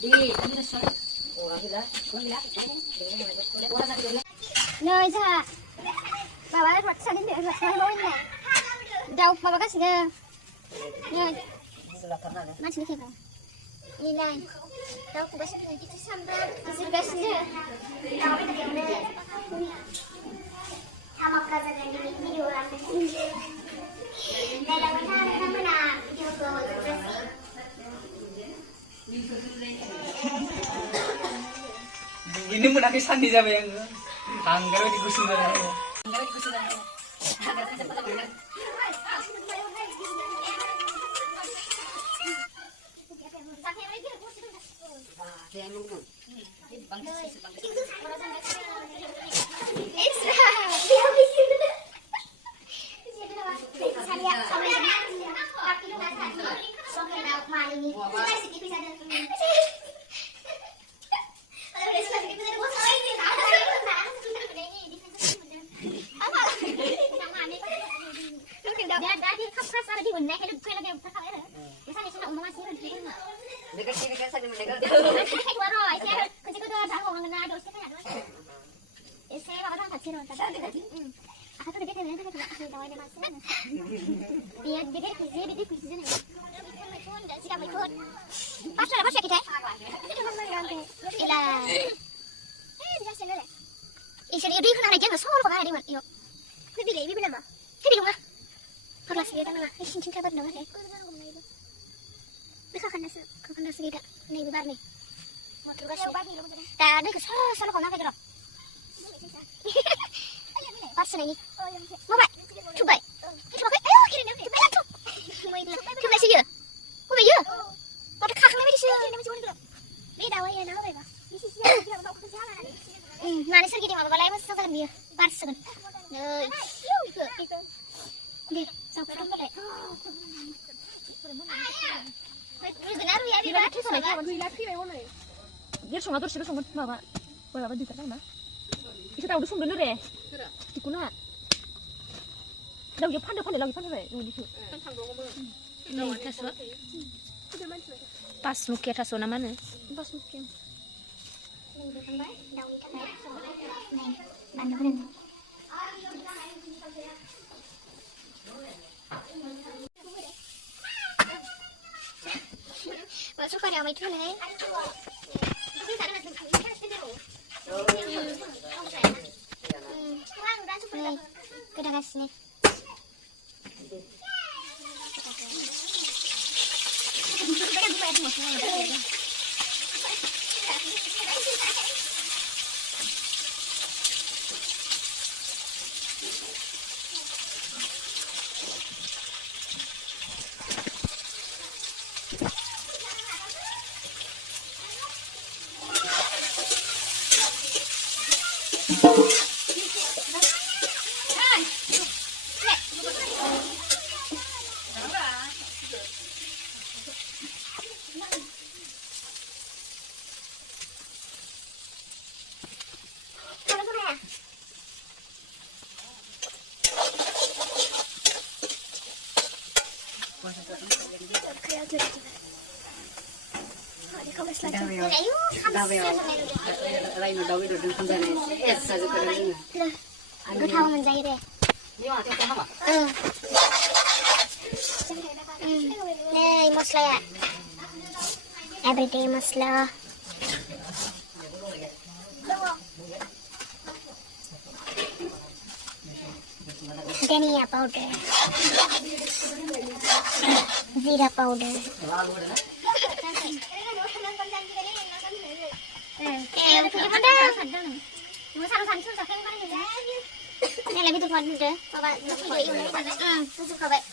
Nơi ra bawa buat salin deh buat salin bawa ini jauh bawa kasih deh nơi macam ni kan nilai jauh aku kasih lagi tu sampai kasih deh sama kerja dengan video orang dalam mana video bersih ini menangis sandi siapa yang anggar di kusin dah. Anggar di kusin dah. Anggar di cepat dah. Dia sungai terus sungai bawa di mana? Kita tahu dulu dulu deh. Di mana? Lagi pandai lagi pandai. Nih tasu. Pas mukir tasu namanya. Pas mukir. Masuk pada itu nih. Kita kasih nih. Tahu menjahit deh. Nih masla ya. Everyday masla. Dhania powder. Zira powder. Ini lebih tepat deh. Bapak suka baik.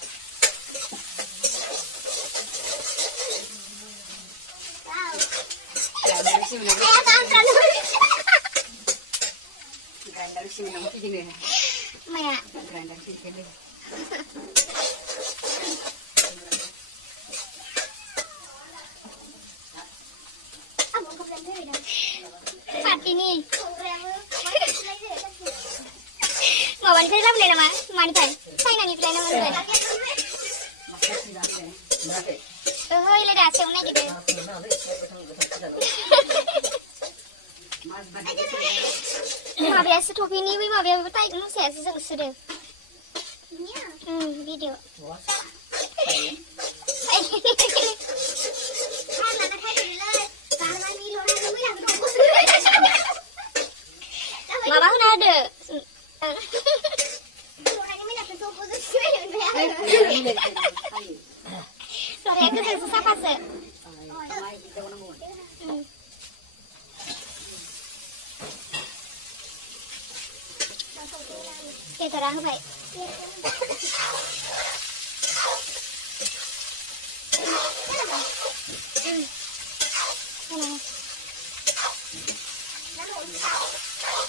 Saat ini Mawani saya lama nama mani tay. Saya nani play nama play. hơi là đã xem này kìa mà bé sẽ thuộc ini với mà bé với tay cũng sẽ dựng sự được video mà bác nào được rồi em cứ thử sắp phát sợ kể từ đó không vậy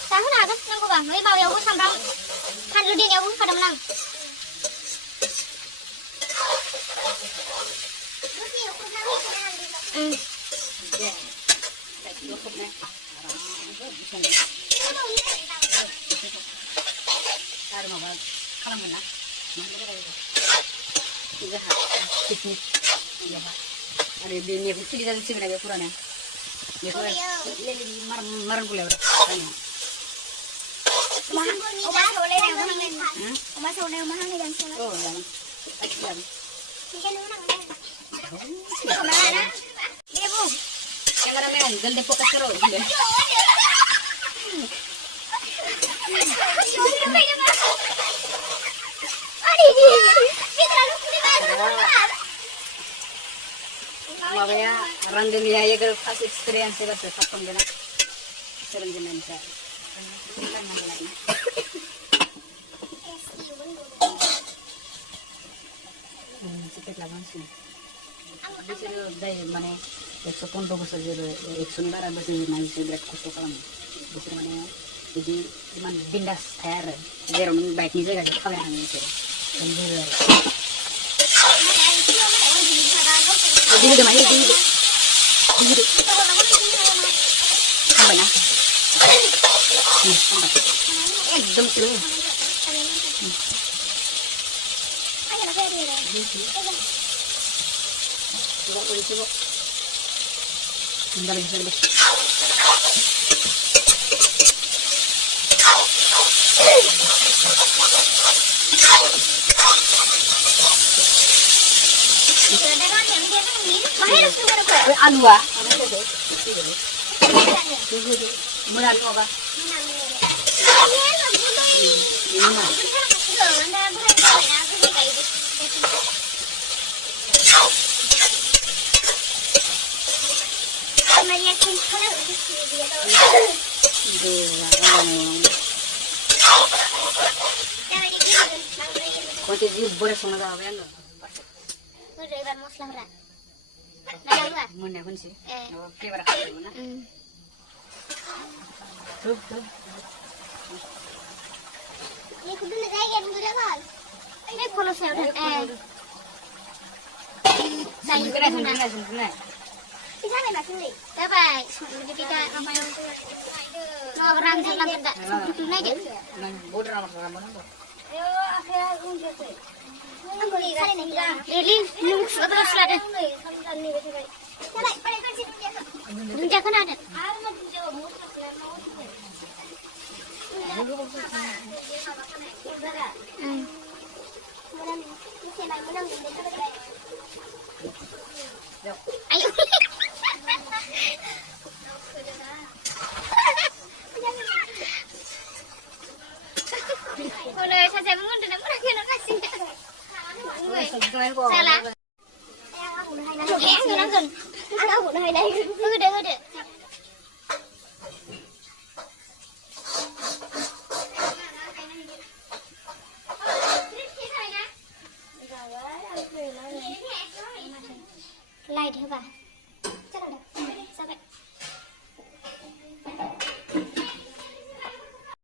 sáng nào đó năng của bà mấy bao nhiêu cũng xong đâu han đưa đi nhau cũng phải đâm năng ada dia pun sudah jadi sini lagi kurangnya. Dia tu maran pula orang. Oma sole nào mà hang này Oma sole nào mà hang này jangan Oh, jangan. Jangan. Ini kan orang ada. Oma ada. Dia bu. Cameraman, jल्दी focus करो. Makanya random ya ya kalau pas experience ya betul pakai gana sering gana bisa kan mana ini sedikit lawan sih bisa dari mana 115 saja 112 bahasa Indonesia berat kusuk kalam bisa mana jadi cuman bindas air zero baik ni saja kamera ni sih Dito mah dito. Dito. Tambah na. Tambah. Ekdom slow. Ay, na pwede rin. Coba boleh coba. Bentar bisa deh. Anu ah, murah ni apa? Kau jadi boleh sama apa yang? Udah ibar moslah berat. Nah, Mana pun sih. Oke, berapa mana? Tuh. Ini kudu nak gaya dulu dah kan. Ini kalau saya udah Saya kena. Bisa nak sini. Dapat. Jadi kita apa yang mau orang jalan tidak seperti naik. Nang bodoh ramah mana? Ayo, akhirnya unjuk. Aku ni kali ni lah. Really, nung terus lah deh. Jalan, pada kan sini dia. Dunja kan ada. Aku dunja mau keluar mau tu. Ayo. Boleh saya bangun dan nak kena kasih. Salah. Hẹn nó gần. Ăn ở đây đây. Hư được. Like thử bà.